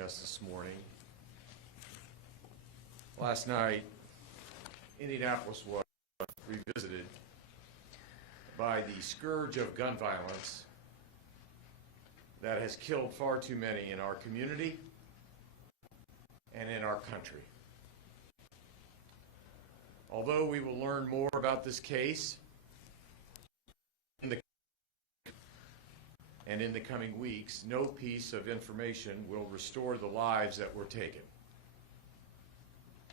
us this morning. Last night, Indianapolis was revisited by the scourge of gun violence that has killed far too many in our community and in our country. Although we will learn more about this case in the coming weeks, no piece of information will restore the lives that were taken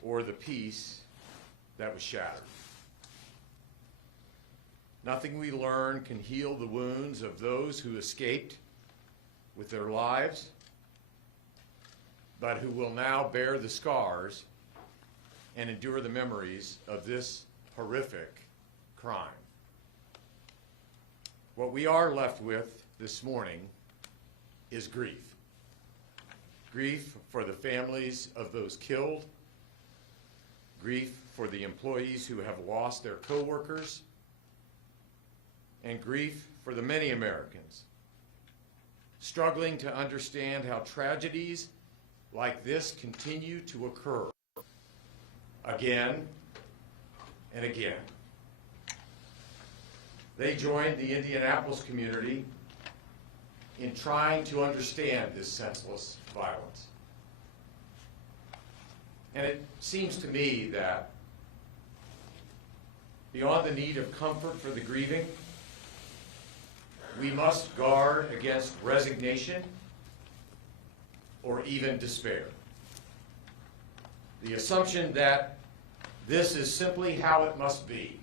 or the peace that was shattered. Nothing we learn can heal the wounds of those who escaped with their lives, but who will now bear the scars and endure the memories of this horrific crime. What we are left with this morning is grief. Grief for the families of those killed, grief for the employees who have lost their coworkers, and grief for the many Americans struggling to understand how tragedies like this continue to occur again and again. They joined the Indianapolis community in trying to understand this senseless violence. And it seems to me that beyond the need of comfort for the grieving, we must guard against resignation or even despair. The assumption that this is simply how it must be,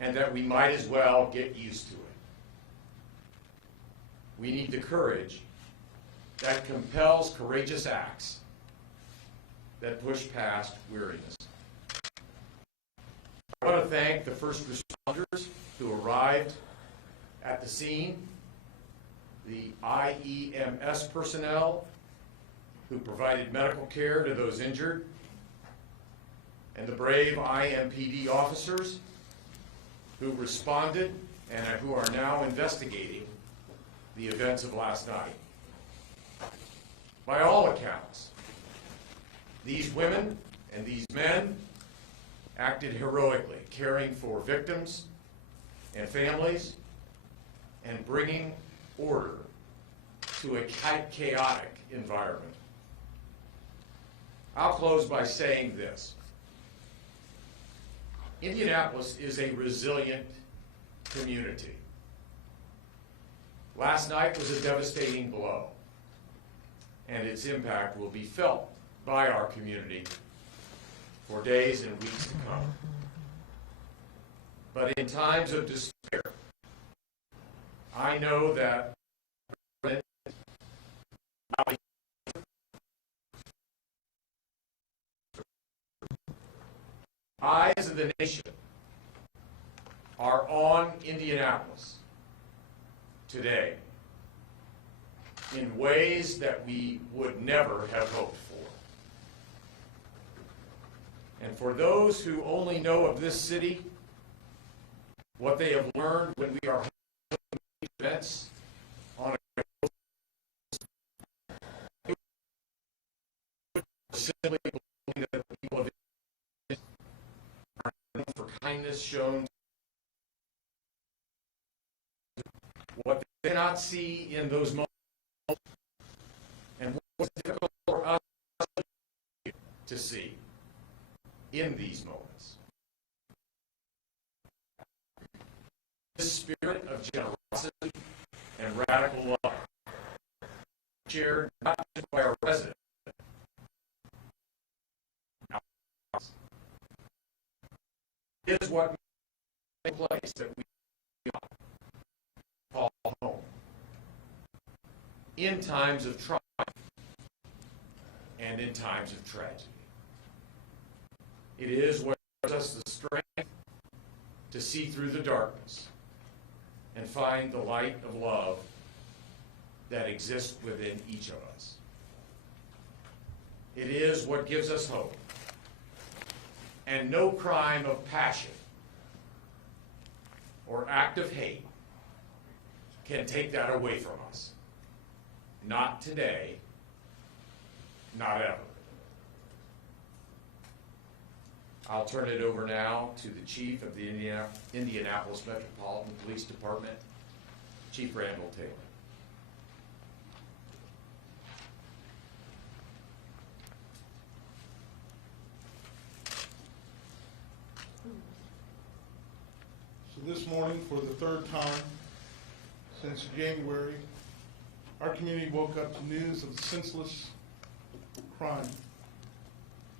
and that we might as well get used to it. We need the courage that compels courageous acts that push past weariness. I want to thank the first responders who arrived at the scene, the IEMS personnel who provided medical care to those injured, and the brave IMPD officers who responded and who are now investigating the events of last night. By all accounts, these women and these men acted heroically, caring for victims and families and bringing order to a chaotic environment. I'll close by saying this. Indianapolis is a resilient community. Last night was a devastating blow, and its impact will be felt by our community for days and weeks to come. But in times of despair, I know that eyes of the nation are on Indianapolis today in ways that we would never have hoped for. And for those who only know of this city, what they have learned when we are holding events on a simply believing that the people of Indianapolis are known for kindness shown. What they cannot see in those moments, and what's difficult for us to see in these moments. This spirit of generosity and radical love, shared not just by our residents, is what makes a place that we call home in times of triumph and in times of tragedy. It is what gives us the strength to see through the darkness and find the light of love that exists within each of us. It is what gives us hope. And no crime of passion or act of hate can take that away from us. Not today, not ever. I'll turn it over now to the Chief of the Indianapolis Metropolitan Police Department, Chief Randall Taylor. So this morning, for the third time since January, our community woke up to news of senseless crime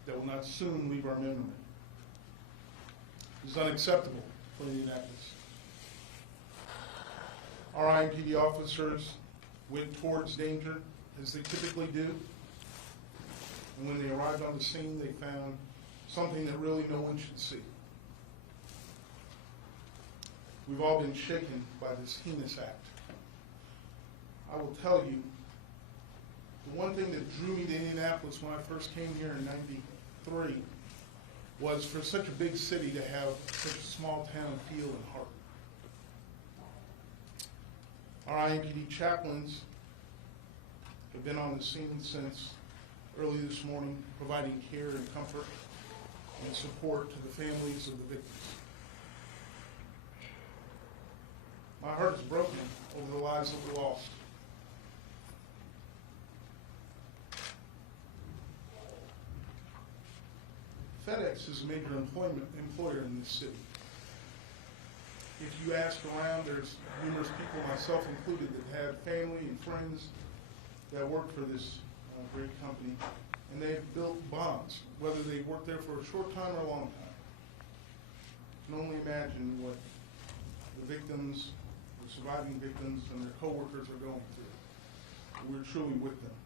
that will not soon leave our memory. It is unacceptable for Indianapolis. Our IMPD officers went towards danger as they typically do, and when they arrived on the scene, they found something that really no one should see. We've all been shaken by this heinous act. I will tell you, the one thing that drew me to Indianapolis when I first came here in '93 was for such a big city to have such a small town feel and heart. Our IMPD chaplains have been on the scene since early this morning, providing care and comfort and support to the families of the victims. My heart is broken over the lives that were lost. FedEx is a major employer in this city. If you ask around, there's numerous people, myself included, that have family and friends that work for this great company, and they've built bonds, whether they work there for a short time or a long time. I can only imagine what the victims, the surviving victims, and their coworkers are going through. We're truly with them.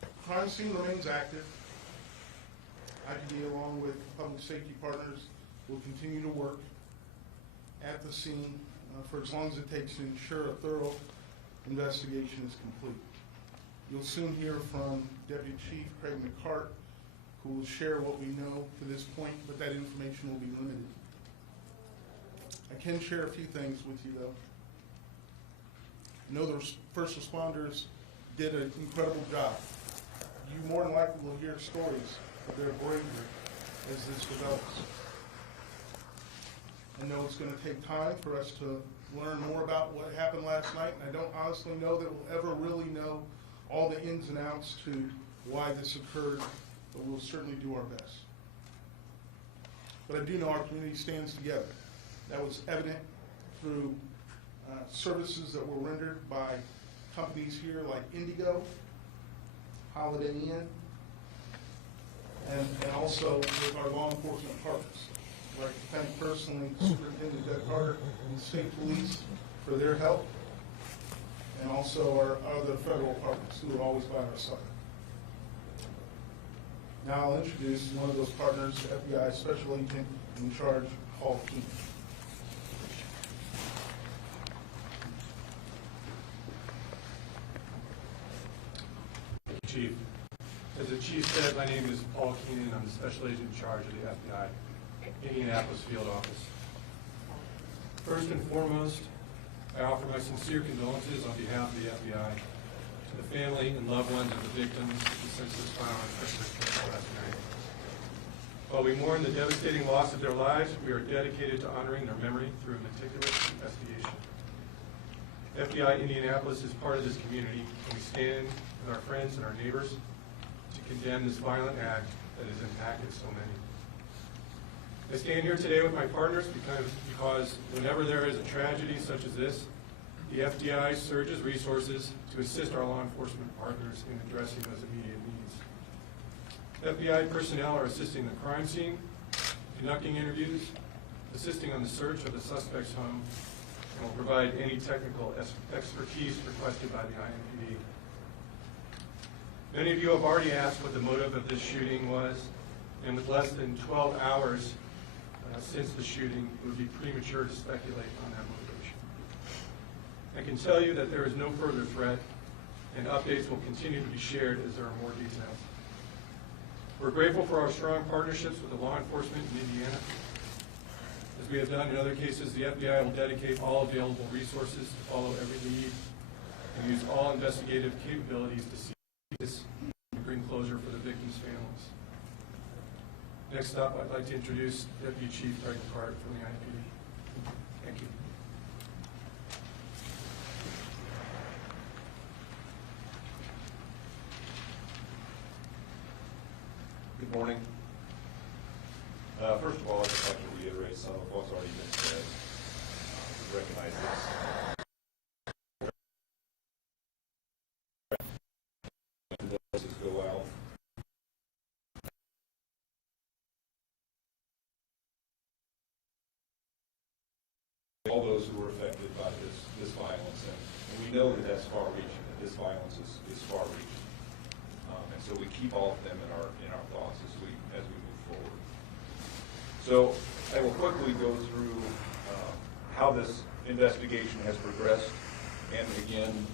The crime scene remains active. IPD, along with public safety partners, will continue to work at the scene for as long as it takes to ensure a thorough investigation is complete. You'll soon hear from Deputy Chief Craig McCart, who will share what we know to this point, but that information will be limited. I can share a few things with you, though. I know the first responders did an incredible job. You more than likely will hear stories of their bravery as this develops. I know it's going to take time for us to learn more about what happened last night, and I don't honestly know that we'll ever really know all the ins and outs to why this occurred, but we'll certainly do our best. But I do know our community stands together. That was evident through services that were rendered by companies here like Indigo, Holiday Inn, and also with our law enforcement partners. I'd like to thank personally Superintendent Doug Carter and the State Police for their help, and also our other federal partners who are always by our side. Now I'll introduce one of those partners, FBI Special Agent in Charge, Paul Keenan. Chief. As the Chief said, my name is Paul Keenan. I'm the Special Agent in charge of the FBI Indianapolis Field Office. First and foremost, I offer my sincere condolences on behalf of the FBI to the family and loved ones of the victims of the senseless violence that took place last night. While we mourn the devastating loss of their lives, we are dedicated to honoring their memory through a meticulous investigation. FBI Indianapolis is part of this community, and we stand with our friends and our neighbors to condemn this violent act that has impacted so many. I stand here today with my partners because whenever there is a tragedy such as this, the FBI surges resources to assist our law enforcement partners in addressing those immediate needs. FBI personnel are assisting the crime scene, conducting interviews, assisting on the search of the suspect's home, and will provide any technical expertise requested by the IMPD. Many of you have already asked what the motive of this shooting was, and with less than 12 hours since the shooting, it would be premature to speculate on that motivation. I can tell you that there is no further threat, and updates will continue to be shared as there are more details. We're grateful for our strong partnerships with the law enforcement in Indiana. As we have done in other cases, the FBI will dedicate all available resources to follow every lead and use all investigative capabilities to see this and bring closure for the victims' families. Next up, I'd like to introduce Deputy Chief Greg McCart from the IPD. Thank you. Good morning. First of all, I'd just like to reiterate some of what's already been said. Recognize this. Condolences go out. All those who were affected by this violence, and we know that that's far-reaching. That this violence is far-reaching, and so we keep all of them in our thoughts as we move forward. So I will quickly go through how this investigation has progressed, and again,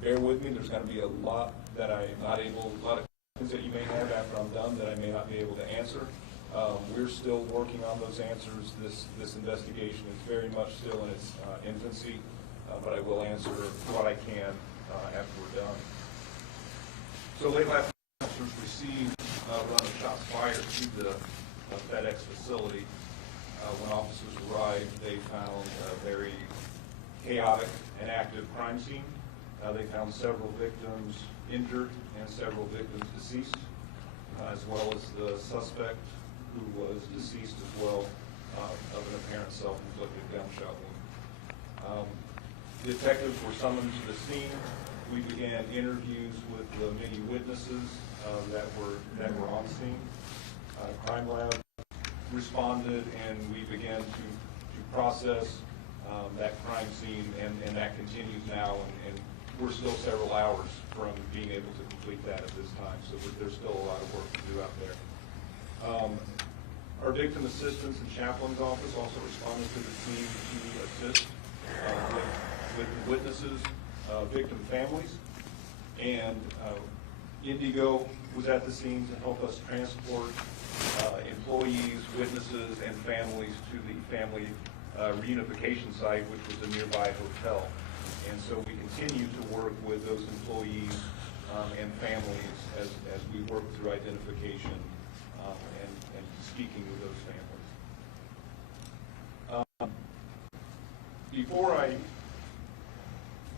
bear with me. There's going to be a lot that I'm not able, a lot of questions that you may have after I'm done that I may not be able to answer. We're still working on those answers. This investigation is very much still in its infancy, but I will answer what I can after we're done. So late last night, officers received a run of shots fired to the FedEx facility. When officers arrived, they found a very chaotic and active crime scene. They found several victims injured and several victims deceased, as well as the suspect, who was deceased as well of an apparent self-inflicted gunshot wound. Detectives were summoned to the scene. We began interviews with the many witnesses that were on scene. Crime Lab responded, and we began to process that crime scene, and that continues now, and we're still several hours from being able to complete that at this time, so there's still a lot of work to do out there. Our victim assistance and chaplain's office also responded to the scene to assist with witnesses, victim families, and Indigo was at the scene to help us transport employees, witnesses, and families to the family reunification site, which was a nearby hotel. And so we continue to work with those employees and families as we work through identification and speaking with those families.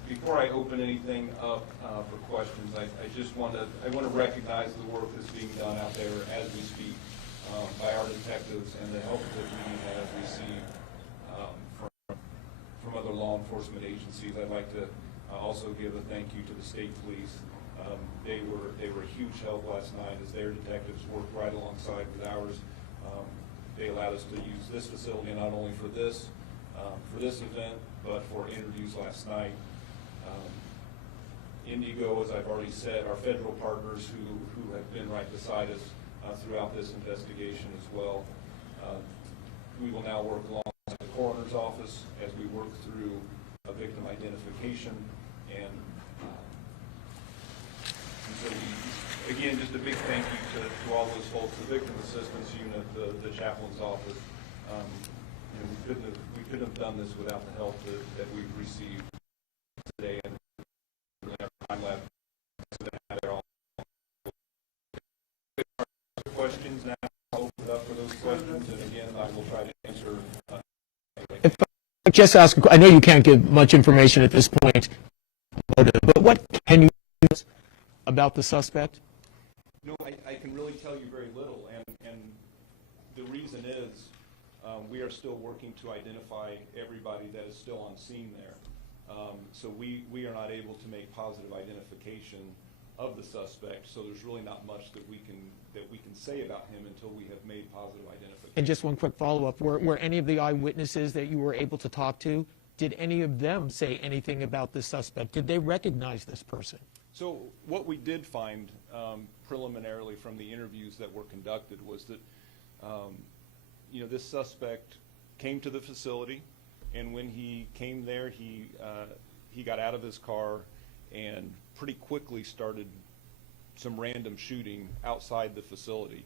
Before I open anything up for questions, I want to recognize the work that's being done out there as we speak by our detectives and the help that we have received from other law enforcement agencies. I'd like to also give a thank you to the state police. They were a huge help last night as their detectives worked right alongside with ours. They allowed us to use this facility not only for this event, but for interviews last night. Indigo, as I've already said, our federal partners who have been right beside us throughout this investigation as well. We will now work alongside the coroner's office as we work through a victim identification, and so again, just a big thank you to all those folks, the victim assistance unit, the chaplain's office. We couldn't have done this without the help that we've received today, and Crime Lab. Questions now. I'll open it up for those questions, and again, I will try to answer. If I just ask, I know you can't give much information at this point, but what can you tell us about the suspect? No, I can really tell you very little, and the reason is we are still working to identify everybody that is still on scene there. So we are not able to make positive identification of the suspect. So there's really not much that we can say about him until we have made positive identification. And just one quick follow-up: were any of the eyewitnesses that you were able to talk to, did any of them say anything about this suspect? Did they recognize this person? So what we did find preliminarily from the interviews that were conducted was that this suspect came to the facility, and when he came there, he got out of his car and pretty quickly started some random shooting outside the facility.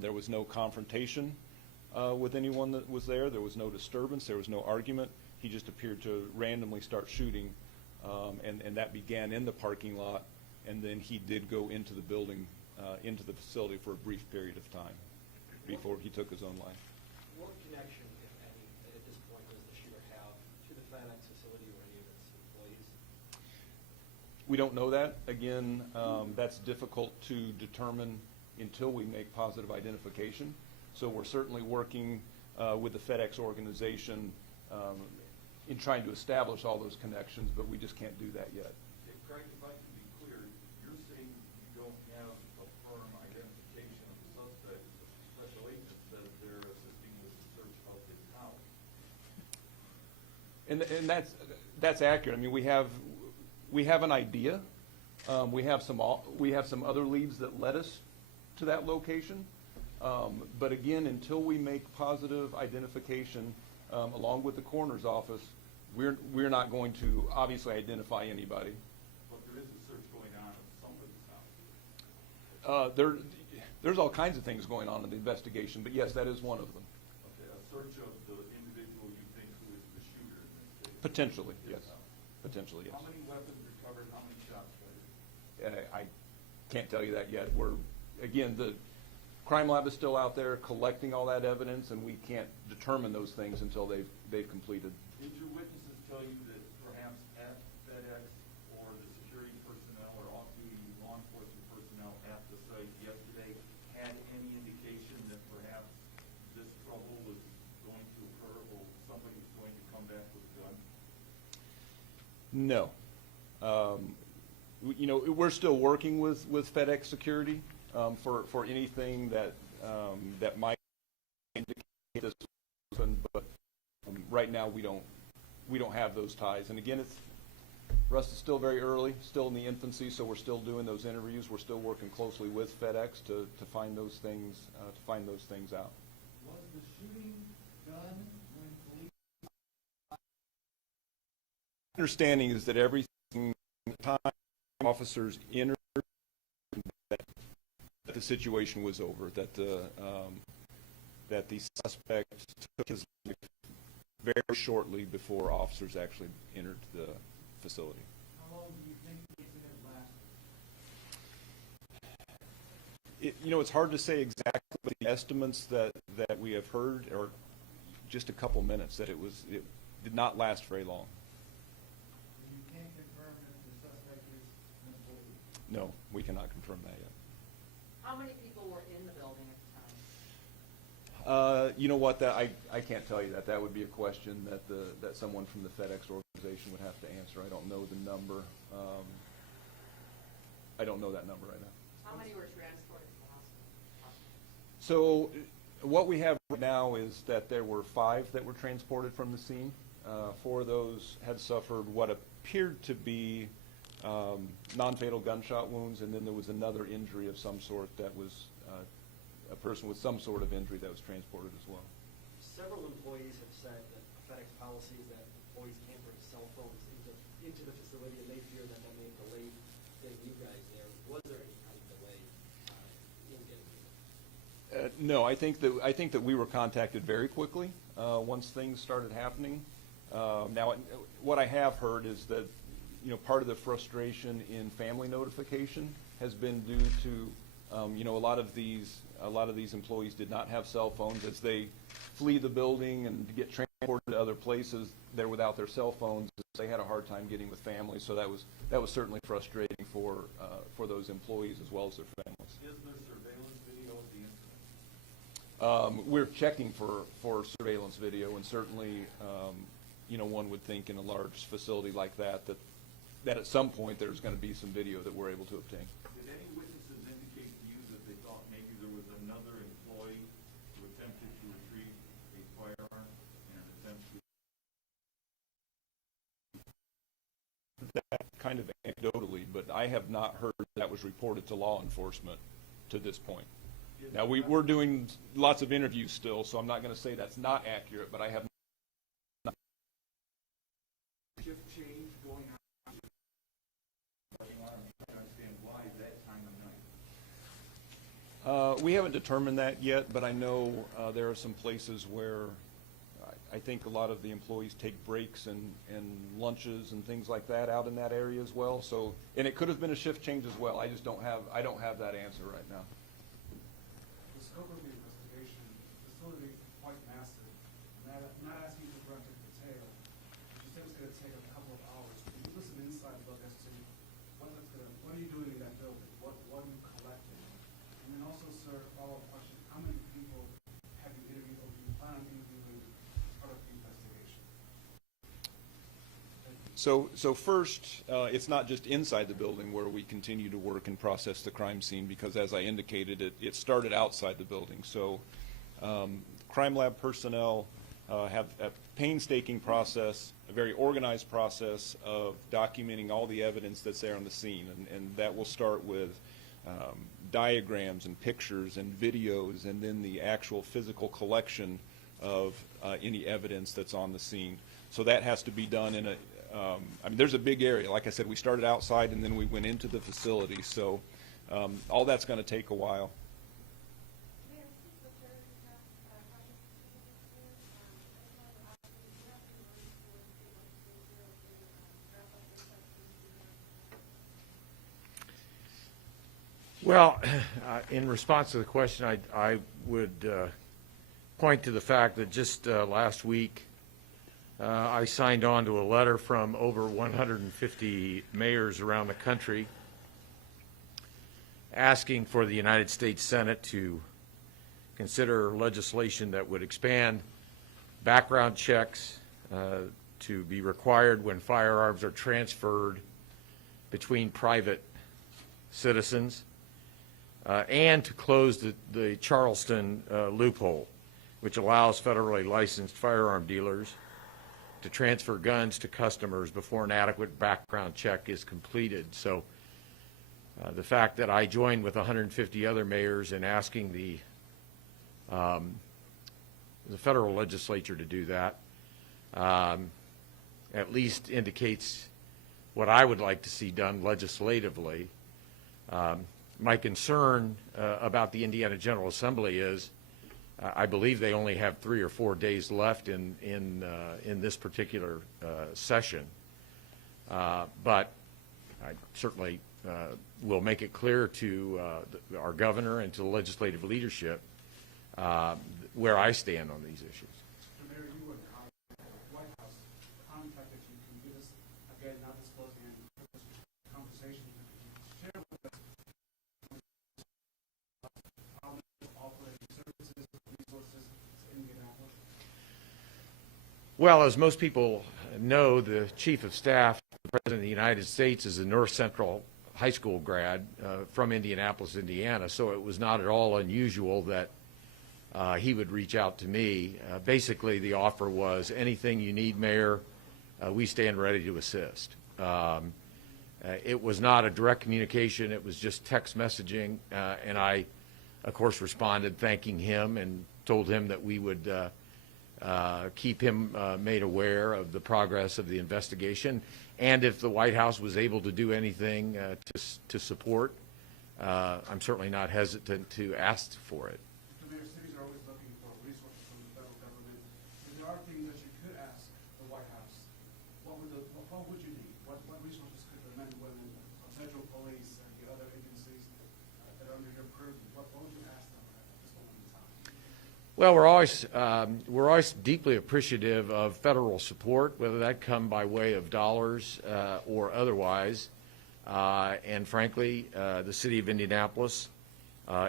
There was no confrontation with anyone that was there. There was no disturbance. There was no argument. He just appeared to randomly start shooting, and that began in the parking lot and then he did go into the building, into the facility for a brief period of time before he took his own life. What connection, if any, at this point does the shooter have to the FedEx facility or any of its employees? We don't know that. Again, that's difficult to determine until we make positive identification. So we're certainly working with the FedEx organization in trying to establish all those connections, but we just can't do that yet. Craig, if I can be clear, you're saying you don't have a firm identification of the suspect. The special agent says they're assisting with the search of his house. And that's accurate. I mean, we have an idea. We have some other leads that led us to that location. But again, until we make positive identification along with the coroner's office, we're not going to obviously identify anybody. But there is a search going on of somebody's house. There's all kinds of things going on in the investigation, but yes, that is one of them. Okay, a search of the individual you think who is the shooter in this case. Potentially, yes. Potentially, yes. How many weapons recovered? How many shots fired? I can't tell you that yet. Again, the crime lab is still out there collecting all that evidence, and we can't determine those things until they've completed. Did your witnesses tell you that perhaps at FedEx or the security personnel or off-duty law enforcement personnel at the site yesterday had any indication that perhaps this trouble was going to occur or somebody was going to come back with a gun? No. We're still working with FedEx security for anything that might indicate this was open, but right now we don't have those ties. And again, Russ, is still very early, still in the infancy, so we're still doing those interviews. We're still working closely with FedEx to find those things out. Was the shooting done when police? Understanding is that everything time officers entered, that the situation was over, that the suspect took his life very shortly before officers actually entered the facility. How long do you think the incident lasted? It's hard to say exactly, but the estimates that we have heard are just a couple minutes, that it did not last very long. You can't confirm if the suspect is an employee? No, we cannot confirm that yet. How many people were in the building at the time? You know what? That I can't tell you that. That would be a question that someone from the FedEx organization would have to answer. I don't know the number. I don't know that number right now. How many were transported to the hospital? So what we have right now is that there were 5 that were transported from the scene. 4 of those had suffered what appeared to be non-fatal gunshot wounds, and then there was another injury of some sort that was a person with some sort of injury that was transported as well. Several employees have said that FedEx policy is that employees can't bring cell phones into the facility, and they fear that may delay getting you guys there. Was there any kind of delay in getting you there? No, I think that we were contacted very quickly once things started happening. Now, what I have heard is that part of the frustration in family notification has been due to a lot of these employees did not have cell phones. As they flee the building and get transported to other places, they're without their cell phones. They had a hard time getting with families, so that was certainly frustrating for those employees as well as their families. Is there surveillance video of the incident? We're checking for surveillance video, and certainly one would think in a large facility like that at some point there's going to be some video that we're able to obtain. Did any witnesses indicate to you that they thought maybe there was another employee who attempted to retrieve a firearm in an attempt to... That kind of anecdotally, but I have not heard that was reported to law enforcement to this point. Now, we're doing lots of interviews still, so I'm not going to say that's not accurate, but I have not. Shift change going on. I understand why that time of night. We haven't determined that yet, but I know there are some places where I think a lot of the employees take breaks and lunches and things like that out in that area as well. So, and it could have been a shift change as well. I don't have that answer right now. The scope of the investigation, the facility is quite massive. I'm not asking you to run into detail, but you said it's going to take a couple of hours. Can you give us an inside look as to what are you doing in that building? What are you collecting? And then also, sir, follow-up question, how many people have you interviewed or do you plan on interviewing as part of the investigation? So first, it's not just inside the building where we continue to work and process the crime scene, because as I indicated, it started outside the building. So crime lab personnel have a painstaking process, a very organized process of documenting all the evidence that's there on the scene. And that will start with diagrams and pictures and videos, and then the actual physical collection of any evidence that's on the scene. So that has to be done in a I mean, there's a big area. Like I said, we started outside and then we went into the facility. So all that's going to take a while. Well, in response to the question, I would point to the fact that just last week I signed on to a letter from over 150 mayors around the country asking for the United States Senate to consider legislation that would expand background checks to be required when firearms are transferred between private citizens, and to close the Charleston loophole, which allows federally licensed firearm dealers to transfer guns to customers before an adequate background check is completed. So the fact that I joined with 150 other mayors in asking the federal legislature to do that at least indicates what I would like to see done legislatively. My concern about the Indiana General Assembly is I believe they only have 3 or 4 days left in this particular session, but I certainly will make it clear to our governor and to the legislative leadership where I stand on these issues. Mr. Mayor, you were in the White House. Contact that you can give us, again, not disclosing any conversations, but can you share with us how this operating services, resources in Indianapolis? Well, as most people know, the Chief of Staff, the President of the United States, is a North Central High School grad from Indianapolis, Indiana, so it was not at all unusual that he would reach out to me. Basically, the offer was, anything you need, Mayor, we stand ready to assist. It was not a direct communication. It was just text messaging, and I, of course, responded thanking him and told him that we would keep him made aware of the progress of the investigation, and if the White House was able to do anything to support, I'm certainly not hesitant to ask for it. Mr. Mayor, cities are always looking for resources from the federal government. If there are things that you could ask the White House, what would you need? What resources could the men and women of federal police and the other agencies that are under your purview, what would you ask them at this moment in time? Well, we're always deeply appreciative of federal support, whether that come by way of dollars or otherwise. And frankly, the city of Indianapolis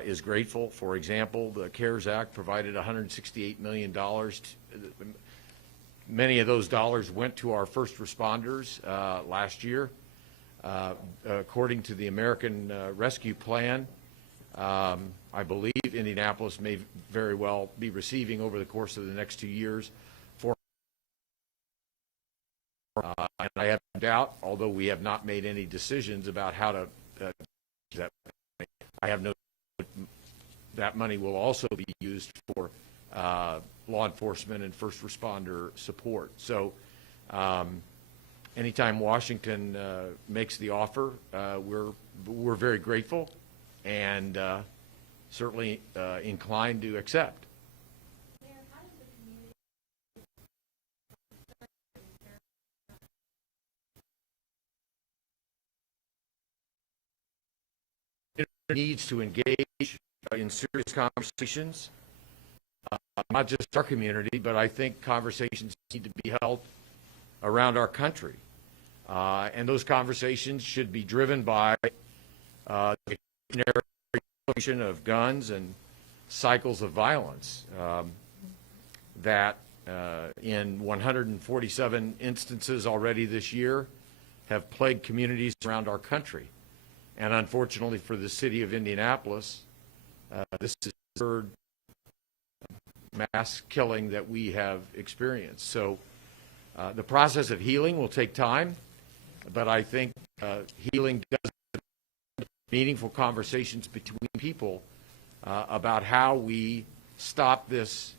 is grateful. For example, the CARES Act provided $168 million. Many of those dollars went to our first responders last year. According to the American Rescue Plan, I believe Indianapolis may very well be receiving over the course of the next 2 years and I have no doubt, although we have not made any decisions about how to that, I have no that money will also be used for law enforcement and first responder support. So anytime Washington makes the offer, we're very grateful and certainly inclined to accept. needs to engage in serious conversations, not just our community, but I think conversations need to be held around our country. And those conversations should be driven by the extraordinary of guns and cycles of violence that in 147 instances already this year have plagued communities around our country. And unfortunately for the city of Indianapolis, this is the third mass killing that we have experienced. So the process of healing will take time, but I think healing does meaningful conversations between people about how we stop this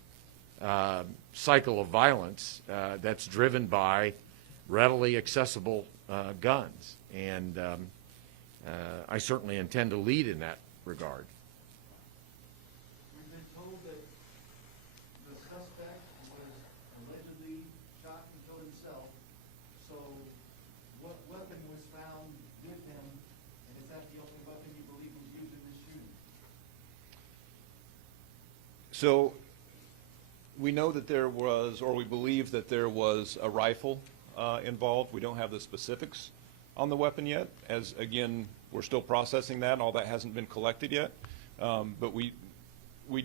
cycle of violence that's driven by readily accessible guns. And I certainly intend to lead in that regard. We've been told that the suspect was allegedly shot and killed himself. So what weapon was found with him, and is that the only weapon you believe was used in this shooting? So we know that there was, or we believe that there was a rifle involved. We don't have the specifics on the weapon yet, as again, we're still processing that, and all that hasn't been collected yet. But we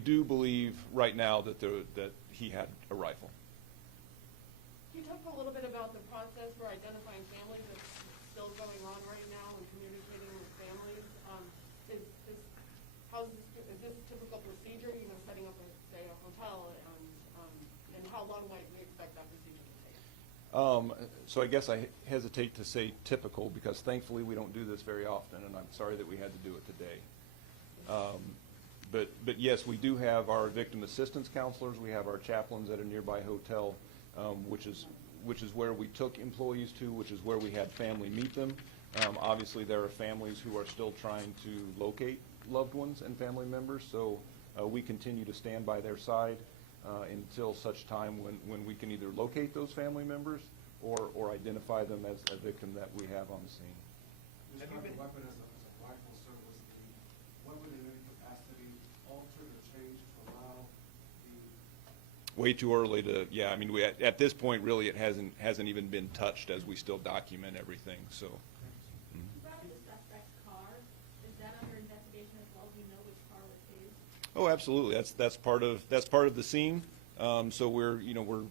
do believe right now that he had a rifle. Can you talk a little bit about the process for identifying families that's still going on right now and communicating with families? Is this typical procedure, setting up say a hotel, and how long might we expect that procedure to take? So I guess I hesitate to say typical, because thankfully we don't do this very often, and I'm sorry that we had to do it today. But yes, we do have our victim assistance counselors. We have our chaplains at a nearby hotel, which is where we took employees to, which is where we had family meet them. Obviously, there are families who are still trying to locate loved ones and family members, so we continue to stand by their side until such time when we can either locate those family members or identify them as a victim that we have on the scene. You described the weapon as a rifle, sir. Was the weapon in any capacity altered or changed to allow the... Way too early to, yeah, I mean, at this point, really, it hasn't even been touched as we still document everything, so. You brought up the suspect's car. Is that under investigation as well? Do you know which car was his? Oh, absolutely. That's part of the scene. So we're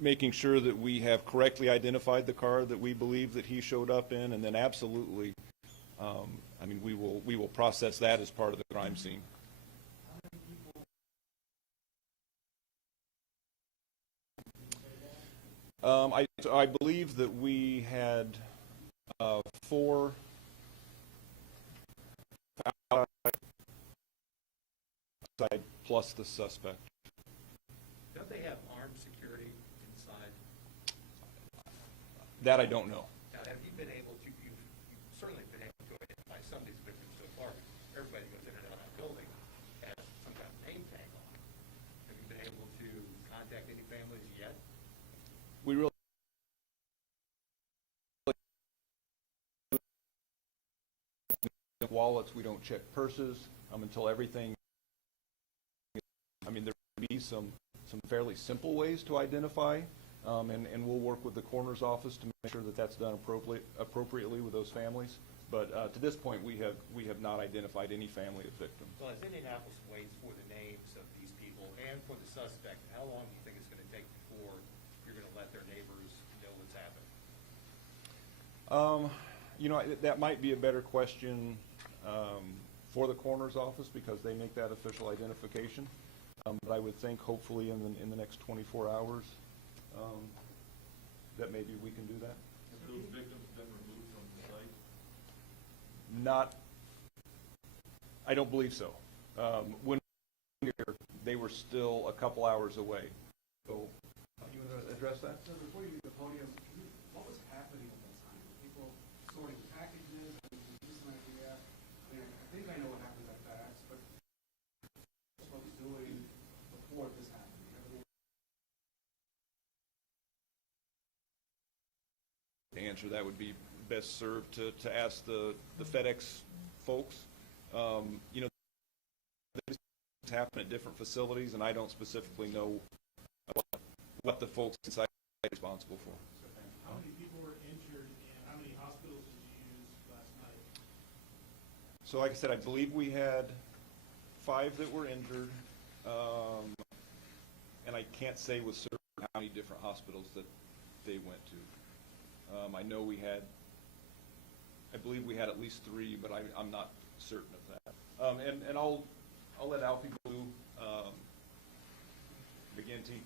making sure that we have correctly identified the car that we believe that he showed up in, and then absolutely, I mean, we will process that as part of the crime scene. I believe that we had 4 outside plus the suspect. Don't they have armed security inside? That I don't know. Now, have you been able to, you've certainly been able to identify some of these victims so far. Everybody goes in and out of that building has some kind of name tag on. Have you been able to contact any families yet? We really wallets, we don't check purses until everything. I mean, there may be some fairly simple ways to identify, and we'll work with the coroner's office to make sure that that's done appropriately with those families. But to this point, we have not identified any family of victims. Well, as Indianapolis waits for the names of these people and for the suspect, how long do you think it's going to take before you're going to let their neighbors know what's happened? You know, that might be a better question for the coroner's office, because they make that official identification. But I would think hopefully in the next 24 hours that maybe we can do that. Have those victims been removed from the site? Not, I don't believe so. When we were here, they were still a couple hours away. So, you want to address that? So before you leave the podium, what was happening at that time? Were people sorting packages? Can you give us an idea? I mean, I think I know what happened at FedEx, but what was doing before this happened? To answer that would be best served to ask the FedEx folks. You know, things happen at different facilities, and I don't specifically know what the folks inside are responsible for. How many people were injured and how many hospitals did you use last night? So like I said, I believe we had 5 that were injured, and I can't say with certain how many different hospitals that they went to. I know I believe we had at least 3, but I'm not certain of that. And I'll let Alfie Blue, McGinty,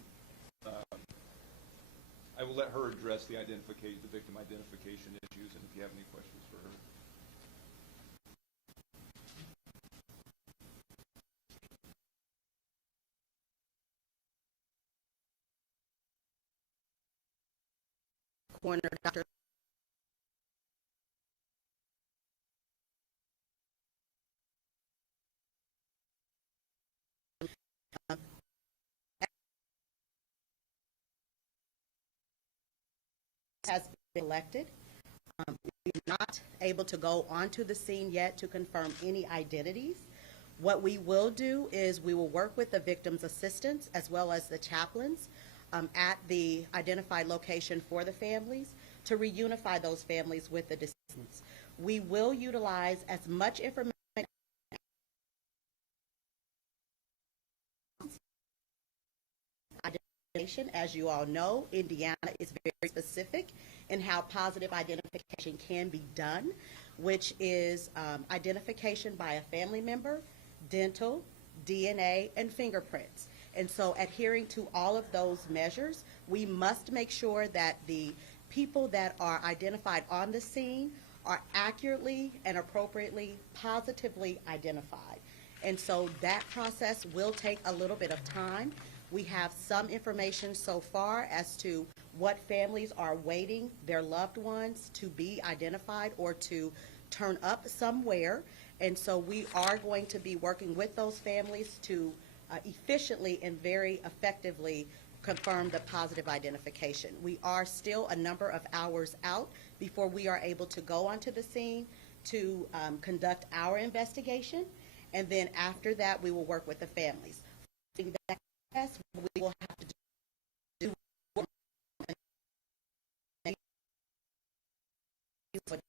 I will let her address the victim identification issues, and if you have any questions for her. Coroner Dr. has been elected. We're not able to go onto the scene yet to confirm any identities. What we will do is we will work with the victim's assistants as well as the chaplains at the identified location for the families to reunify those families with the deceased. We will utilize as much information identification. As you all know, Indiana is very specific in how positive identification can be done, which is identification by a family member, dental, DNA, and fingerprints. And so adhering to all of those measures, we must make sure that the people that are identified on the scene are accurately and appropriately, positively identified. And so that process will take a little bit of time. We have some information so far as to what families are waiting their loved ones to be identified or to turn up somewhere. And so we are going to be working with those families to efficiently and very effectively confirm the positive identification. We are still a number of hours out before we are able to go onto the scene to conduct our investigation. And then after that, we will work with the families. That process, we will have to do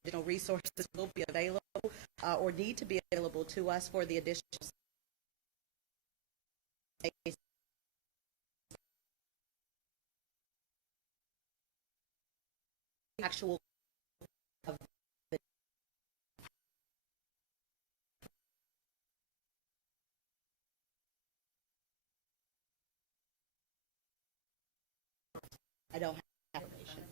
additional resources will be available or need to be available to us for the additional actual of the I don't have information.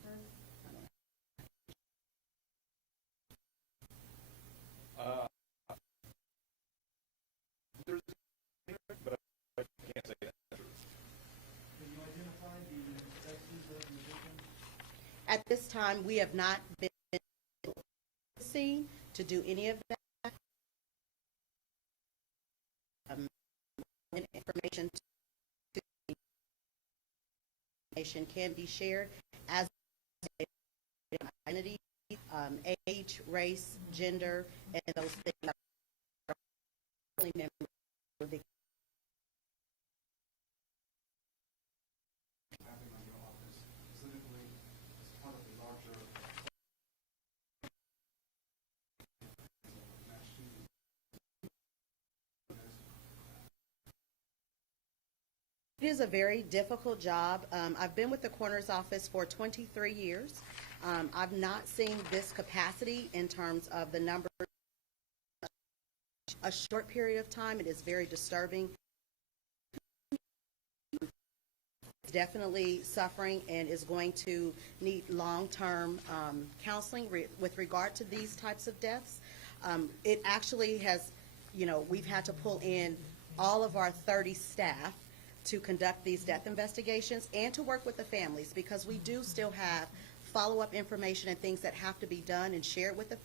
But I can't say that. Can you identify the sexes of the victim? At this time, we have not been seen to do any of that. Information can be shared as identity, age, race, gender, and those things are only members of the Happening on your office, specifically as part of the larger match shooting. It is a very difficult job. I've been with the coroner's office for 23 years. I've not seen this capacity in terms of the number. A short period of time, it is very disturbing. Definitely suffering and is going to need long-term counseling with regard to these types of deaths. It actually has, we've had to pull in all of our 30 staff to conduct these death investigations and to work with the families because we do still have follow-up information and things that have to be done and shared with the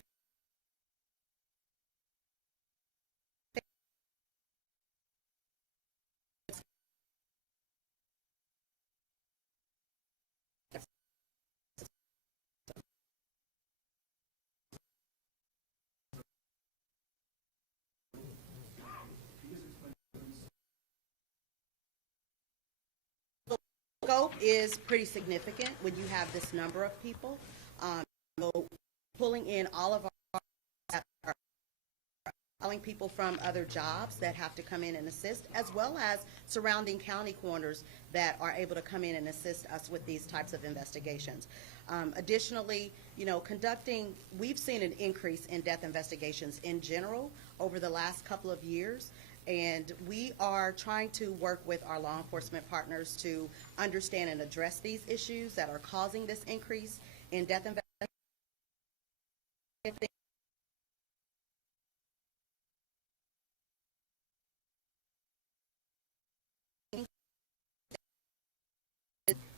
scope is pretty significant when you have this number of people. So pulling in all of our calling people from other jobs that have to come in and assist, as well as surrounding county coroners that are able to come in and assist us with these types of investigations. Additionally, we've seen an increase in death investigations in general over the last couple of years, and we are trying to work with our law enforcement partners to understand and address these issues that are causing this increase in death investigations.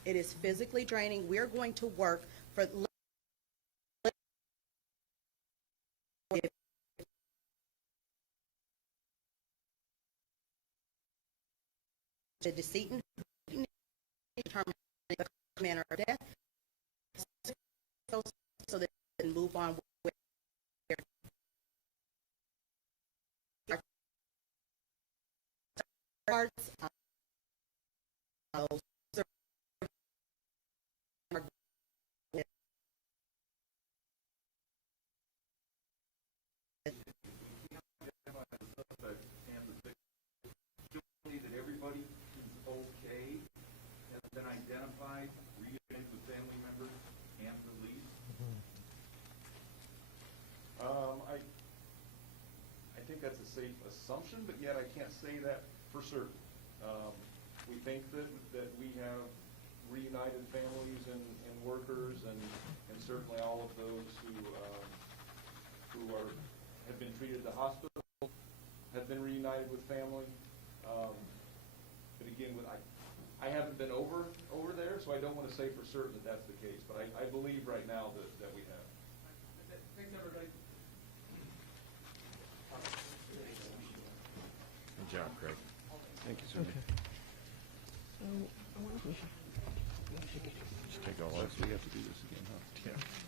It is physically draining. We're going to work for the decedent determine the manner of death so that they can move on with their parts. That everybody is okay, has been identified, reunited with family members, and released? I think that's a safe assumption, but yet I can't say that for certain. We think that we have reunited families and workers, and certainly all of those who have been treated at the hospital have been reunited with family. But again, I haven't been over there, so I don't want to say for certain that that's the case. But I believe right now that we have. Thanks, everybody. Good job, Craig. Thank you, sir. Just take all that. We have to do this again, huh? Yeah.